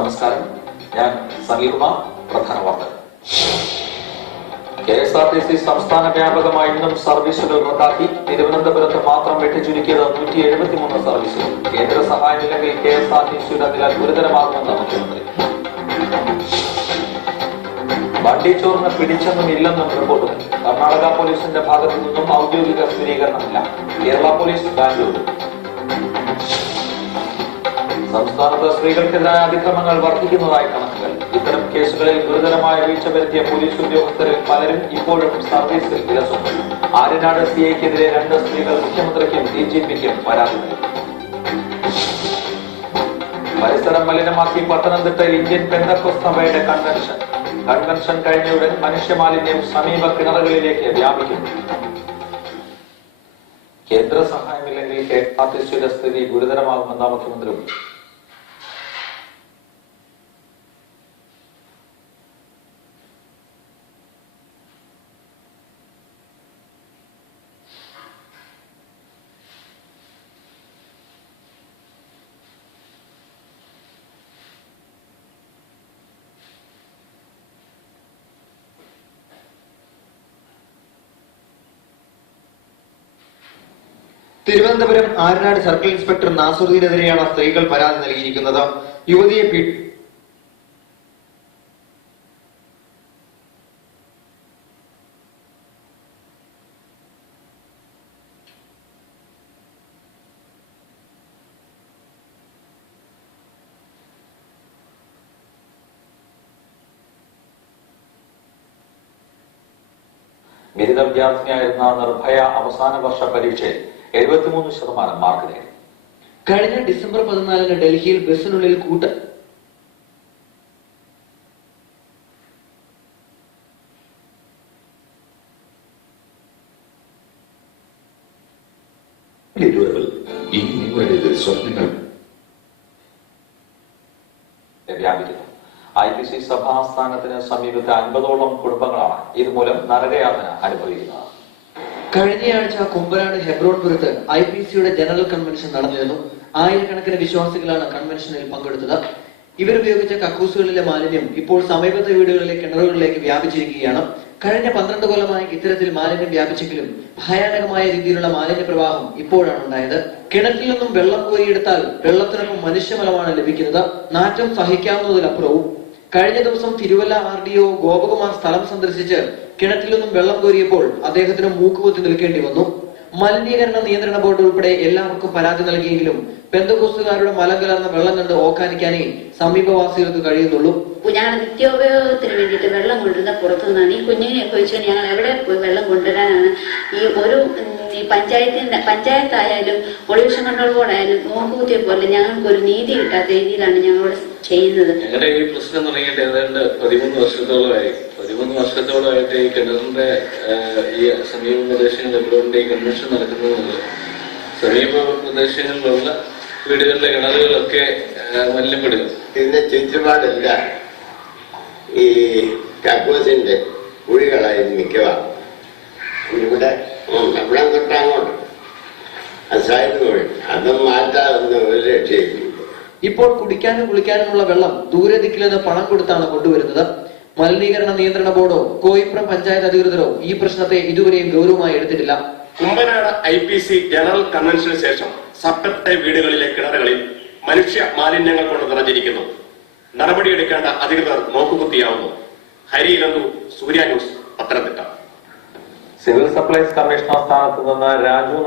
നമസ്കാരം, ഞാൻ സമീപകുമാർ. പ്രധാന വാർത്തകൾ. KSRTC സംസ്ഥാന വ്യാപകമായി ഇന്നും സർവീസുകൾ റദ്ദാക്കി. തിരുവനന്തപുരത്ത് മാത്രം വെട്ടിച്ചുരുക്കിയത് 173 സർവീസുകൾ. കേന്ദ്ര സഹായമില്ലെങ്കിൽ KSRTCയുടെ നില ഗുരുതരമാകുമെന്ന് മുഖ്യമന്ത്രി. വണ്ടിച്ചോറിന് പിടിച്ചെന്നും ഇല്ലെന്നും റിപ്പോർട്ടുകൾ. കർണാടക പോലീസിന്റെ ഭാഗത്തു നിന്നും ഔദ്യോഗിക സ്ഥിരീകരണമില്ല. കേരള പോലീസ് ബാംഗ്ലൂർ. സംസ്ഥാനത്ത് സ്ത്രീകൾക്കെതിരായ അതിക്രമങ്ങൾ വർദ്ധിക്കുന്നതായി കണക്കുകൾ. ഇത്തരം കേസുകളിൽ ഗുരുതരമായ വീഴ്ച വരുത്തിയ പോലീസ് ഉദ്യോഗസ്ഥരിൽ പലരും ഇപ്പോഴും സർവീസിൽ വിലസുന്നു. ആര്യനാട് CIക്കെതിരെ 2 സ്ത്രീകൾ മുഖ്യമന്ത്രിക്കും DGPക്കും പരാതി നൽകി. പരിസരം മലിനമാക്കി പത്തനംതിട്ടയിൽ ഇന്ത്യൻ പെന്തക്കോസ്ത് സഭയുടെ കൺവെൻഷൻ കഴിഞ്ഞയുടൻ മനുഷ്യമാലിന്യം സമീപ കിണറുകളിലേക്ക് വ്യാപിക്കുന്നു. കേന്ദ്ര സഹായമില്ലെങ്കിൽ KSRTCയുടെ സ്ഥിതി ഗുരുതരമാകുമെന്ന മുഖ്യമന്ത്രി. തിരുവനന്തപുരം ആര്യനാട് സർക്കിൾ ഇൻസ്പെക്ടർ നാസറുദ്ദീനെതിരെയാണ് സ്ത്രീകൾ പരാതി നൽകിയിരിക്കുന്നത്. യുവതിയെ ബിരുദ വിദ്യാർത്ഥിനിയായിരുന്ന നിർഭയ അവസാന വർഷ പരീക്ഷയിൽ 73% മാർക്ക് നേടി. കഴിഞ്ഞ ഡിസംബർ 14 ഡൽഹിയിൽ ബസ്സിനുള്ളിൽ വ്യാപിക്കുന്നു. IPC സഭാസ്ഥാനത്തിന് സമീപത്തെ 50ഓളം കുടുംബങ്ങളാണ് ഇതുമൂലം നരകയാതന അനുഭവിക്കുന്നത്. കഴിഞ്ഞയാഴ്ച കുമ്പനാട് ഹെബ്രോൺപുരത്ത് IPCയുടെ ജനറൽ കൺവെൻഷൻ നടന്നിരുന്നു. ആയിരക്കണക്കിന് വിശ്വാസികളാണ് കൺവെൻഷനിൽ പങ്കെടുത്തത്. ഇവരുപയോഗിച്ച കക്കൂസുകളിലെ മാലിന്യം ഇപ്പോൾ സമീപത്തെ വീടുകളിലെ കിണറുകളിലേക്ക് വ്യാപിച്ചിരിക്കുകയാണ്. കഴിഞ്ഞ 12 കൊല്ലമായി ഇത്തരത്തിൽ മാലിന്യം വ്യാപിച്ചെങ്കിലും ഭയാനകമായ രീതിയിലുള്ള മാലിന്യ പ്രവാഹം ഇപ്പോഴാണ് ഉണ്ടായത്. കിണറ്റിൽ നിന്നും വെള്ളം കോരിയെടുത്താൽ വെള്ളത്തിനൊപ്പം മനുഷ്യമലമാണ് ലഭിക്കുന്നത്. നാറ്റം സഹിക്കാവുന്നതിലപ്പുറവും. കഴിഞ്ഞ ദിവസം തിരുവല്ല RDO ഗോപകുമാർ സ്ഥലം സന്ദർശിച്ച് കിണറ്റിൽ നിന്നും വെള്ളം കോരിയപ്പോൾ അദ്ദേഹത്തിന് മൂക്കുകുത്തി നിൽക്കേണ്ടി വന്നു. മലിനീകരണ നിയന്ത്രണ ബോർഡ് ഉൾപ്പെടെ എല്ലാവർക്കും പരാതി നൽകിയെങ്കിലും പെന്തക്കോസ്തുകാരുടെ മലം കലർന്ന വെള്ളം കണ്ട് ഓക്കാനിക്കാനേ സമീപവാസികൾക്ക് കഴിയുന്നുള്ളൂ. ഞങ്ങൾ നിത്യോപയോഗത്തിന് വേണ്ടിയിട്ട് വെള്ളം കൊണ്ടുവരുന്ന പുറത്തുനിന്നാണ്. ഈ കുഞ്ഞിനെ ചോദിച്ചാൽ ഞങ്ങൾ എവിടെ പോയി വെള്ളം കൊണ്ടുവരാനാണ്? ഈ പഞ്ചായത്തായാലും പൊല്യൂഷൻ കൺട്രോൾ ബോർഡായാലും നോക്കുകുത്തിയെ പോലെ ഞങ്ങൾക്കൊരു നീതി കിട്ടാത്ത രീതിയിലാണ് ഞങ്ങളോട് ചെയ്യുന്നത്. ഞങ്ങളുടെ ഈ പ്രശ്നം തുടങ്ങിയിട്ട് ഏതാണ്ട് 13 വർഷത്തോളമായി. 13 വർഷത്തോളമായിട്ട് ഈ കിണറിന്റെ ഈ സമീപ പ്രദേശങ്ങളിൽ എവിടെ ഈ കൺവെൻഷൻ നടക്കുന്നത് സമീപ പ്രദേശങ്ങളിലുള്ള വീടുകളിലെ കിണറുകളൊക്കെ മലിനപ്പെടുക. ഇതിന്റെ ചുറ്റുപാടല്ല ഈ കക്കൂസിന്റെ കുഴികളായിരുന്നു മിക്കവാറും. ഇവിടെ എവിടെ തൊട്ട് അങ്ങോട്ട് സൈഡ് കുഴി അതും മാറ്റാവുന്ന ഒരു രക്ഷയില്ല. ഇപ്പോൾ കുടിക്കാനും കുളിക്കാനുമുള്ള വെള്ളം ദൂരെ ദിക്കിൽ നിന്ന് പണം കൊടുത്താണ് കൊണ്ടുവരുന്നത്. മലിനീകരണ നിയന്ത്രണ ബോർഡോ കോയിപ്പുറം പഞ്ചായത്ത് അധികൃതരോ ഈ പ്രശ്നത്തെ ഇതുവരെയും ഗൗരവമായി എടുത്തിട്ടില്ല. കുമ്പനാട് IPC ജനറൽ കൺവെൻഷന് ശേഷം സബ്ബത്തെ വീടുകളിലെ കിണറുകളിൽ മനുഷ്യ മാലിന്യങ്ങൾ കൊണ്ട് നിറഞ്ഞിരിക്കുന്നു. നടപടിയെടുക്കേണ്ട അധികൃതർ നോക്കുകുത്തിയാവുന്നു. ഹരിയിലന്തു, Surya news, Pathanamthitta. Civil supplies commissioner സ്ഥാനത്ത് നിന്ന് രാജു